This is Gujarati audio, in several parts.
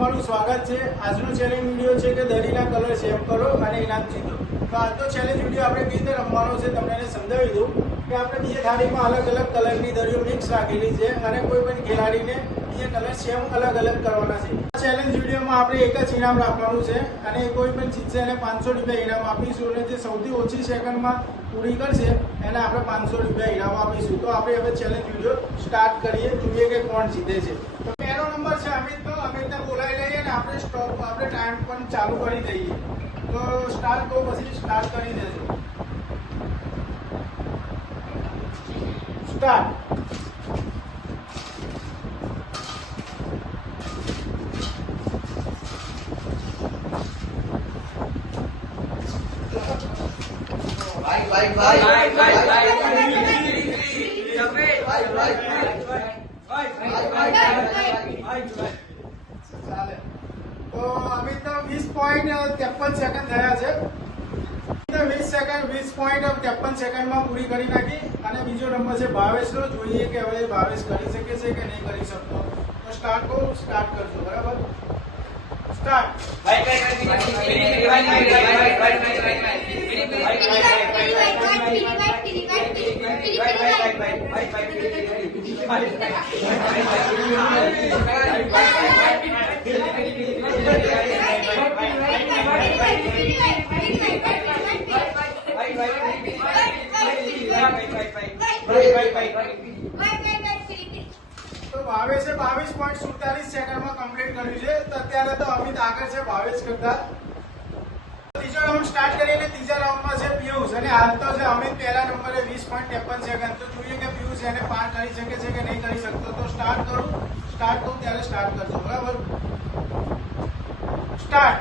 તમારું સ્વાગત છે। આજનો ચેલેન્જ વિડીયો છે કે દરીના કલર સેવ કરો અને ઇનામ જીતો। તો આજનો ચેલેન્જ વિડીયો આપણે કેવી રીતે રમવાનો છે તમને સમજાવી દઉં કે આપણે બે થાળીમાં અલગ અલગ કલરની દરીઓ મિક્સ રાખેલી છે અને કોઈ પણ ખેલાડીને બે કલર સેમ અલગ અલગ કરવાના છે। આ ચેલેન્જ વિડીયોમાં આપણે એક જ ઇનામ રાખવાનું છે અને કોઈ પણ જીતશે એને 500 રૂપિયા ઇનામ આપીશું અને જે સૌથી ઓછી સેકન્ડમાં પૂરી કરશે એને આપણે 500 રૂપિયા ઇનામ આપીશું। તો આપણે હવે ચેલેન્જ વિડીયો સ્ટાર્ટ કરીએ, જોઈએ કે કોણ જીતે છે। તો પહેલો નંબર છે અમિતનો। અમિતને બોલાવી લઈએ અને આપણે ટાઈમ પણ ચાલુ કરી દઈએ। તો સ્ટાર્ટ તો પછી સ્ટાર્ટ કરી દેજો। સ્ટાર્ટ। તો અમિતનો 20.53 સેકન્ડ થયા છે। 20.53 સેકન્ડમાં પૂરી કરી નાખી। અને બીજો નંબર છે ભાવેશનો। જોઈએ કે હવે ભાવેશ કરી શકે છે કે નહીં કરી શકતો। તો સ્ટાર્ટ કરજો, બરાબર? સ્ટાર્ટ। તો ભાવેશે 22.47 સેકન્ડમાં કમ્પ્લીટ કર્યું છે। તો અત્યારે તો અમિત આગળ છે ભાવેશ કરતા। ત્રીજો રાઉન્ડ સ્ટાર્ટ કરીને ત્રીજા રાઉન્ડમાં છે પિયુષ અને હાલ તો છે અમિત પહેલા નંબરે 20.53 સેકન્ડ। તો જોઈએ કે પિયુષ એને પાર કરી શકે છે કે નહીં કરી શકતો। તો સ્ટાર્ટ કરું ત્યારે સ્ટાર્ટ કરજો, બરાબર? સ્ટાર્ટ।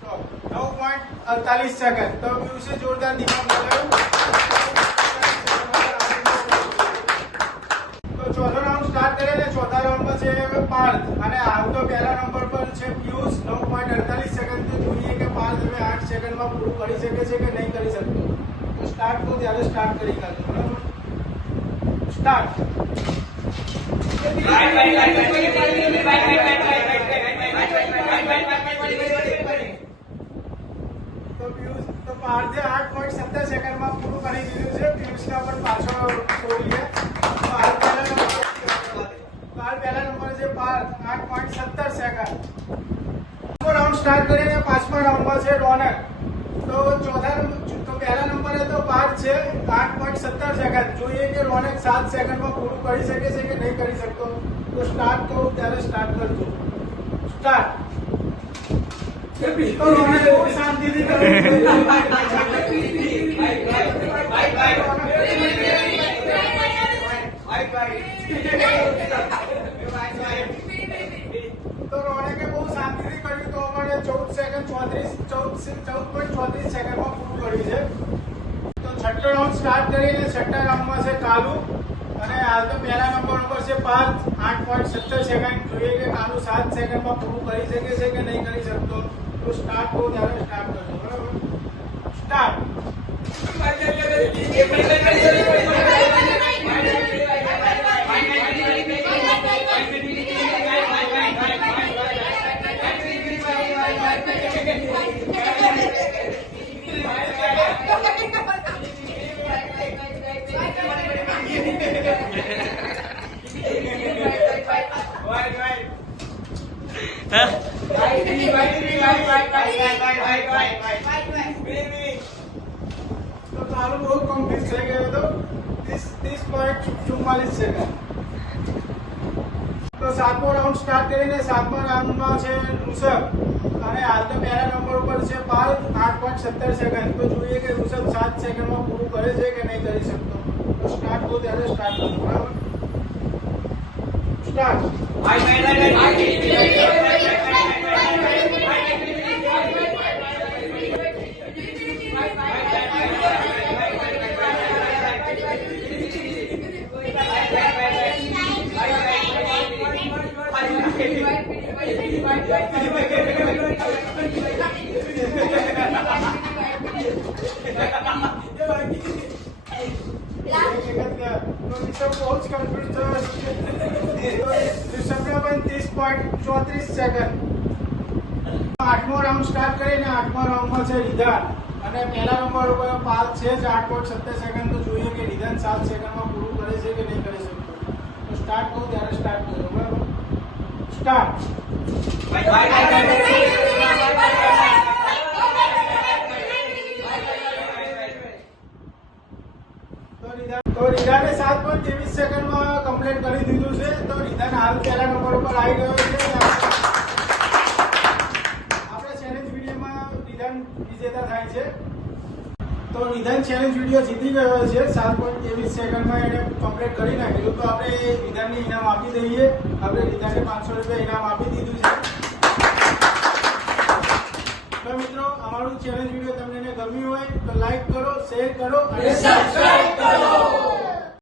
Stop. 9.48 સેકન્ડ। તો પિયુષે જોરદાર દિમાગ લગાવ્યું। તો ચોથો રાઉન્ડ સ્ટાર્ટ કરે ને ચોથા રાઉન્ડમાં છે પાર્થ અને હાલ તો પહેલા નંબર પર છે પિયુષ 9.48 સેકન્ડ। તો જોઈએ કે પાર્થ હવે 8 સેકન્ડમાં પૂરું કરી શકે છે કે નહીં કરી શકતો। તો સ્ટાર્ટ તો ત્યારે સ્ટાર્ટ કરી કાઢો, બરાબર? સ્ટાર્ટ। તો પિયુષ તો પાર્થે 8.17 સેકન્ડમાં પૂરું કરી દીધું છે। પિયુષના પર પાછો છોડીએ। પહેલા નંબર છે પાર્થ 8.17 સેકન્ડ। રાઉન્ડ સ્ટાર્ટ કરીને પાંચમા રાઉન્ડમાં છે રોનક। તો પહેલા નંબરે તો પાર્થ છે 8.17 સેકન્ડ। જોઈએ કે રોનક 7 સેકન્ડમાં પૂરું કરી શકે છે કે નહીં કરી શકતો। તો સ્ટાર્ટ તો ત્યારે સ્ટાર્ટ કરજો। સ્ટાર્ટ। તો રોનક બહુ શાંતિથી કરે છે। તો રોનકે બહુ શાંતિથી કર્યું। તો અમારે 14.34 સેકન્ડમાં પૂરું કર્યું છે। તો છઠ્ઠો રાઉન્ડ સ્ટાર્ટ કરીને છઠ્ઠા રાઉન્ડમાં છે કાલુ અને હાલ તો પહેલા નંબર ઉપર છે પાર્થ 8.17 સેકન્ડ। જોઈએ કે કાલુ 7 સેકન્ડમાં પૂરું કરી શકે છે કે નહીં કરી શકતો। તો સ્ટાર્ટ તો ત્યારે સ્ટાર્ટ કરજો, બરાબર? સ્ટાર્ટ। તો ચાલુ બહુ કમ્પ્લીટ થઈ ગયો હતો। 30.44 સેકન્ડ। તો સાતમો રાઉન્ડ સ્ટાર્ટ કરીને સાતમા રાઉન્ડમાં છે ઋષભ અને હાલ તો પહેલા નંબર ઉપર છે પાર્થ 8.17 સેકન્ડ। તો જોઈએ કે ઋષભ 7 સેકન્ડમાં પૂરું કરે છે કે નહીં કરી શકતો। તો સ્ટાર્ટ તો ત્યારે સ્ટાર્ટ કરો, બરાબર? સ્ટાર્ટ। Bye. રાઉન્ડ સ્ટાર્ટ કરીને 8મા રાઉન્ડમાં છે રિધાન અને પહેલા નંબર ઉપર પાલ છે જ 8.70 સેકન્ડ. તો જોઈએ કે રિધાન 7 સેકન્ડમાં પૂરું કરે છે કે નહીં કરી શકતો. તો સ્ટાર્ટ કહું ત્યારે સ્ટાર્ટ કરો. બરાબર, સ્ટાર્ટ. તો રિધાને 7.23 સેકન્ડમાં કમ્પ્લીટ કરી દીધું છે. તો રિધાન હાલ પહેલા નંબર ઉપર આવી ગયો છે. આપણે ચેલેન્જ વિડીયોમાં રિધાન વિજેતા થાય છે. તો રિધાન ચેલેન્જ વિડીયો જીતી ગયો છે. 7.23 સેકન્ડમાં એને કમ્પ્લીટ કરી નાખેલું. તો આપણે રિધાનને ઇનામ આપી દઈએ. આપણે રિધાનને 500 રૂપિયા ઇનામ આપી દીધું છે. તો મિત્રો, અમારું ચેલેન્જ વિડીયો તમને ગમ્યું હોય તો લાઈક કરો, શેર કરો અને સબસ્ક્રાઇબ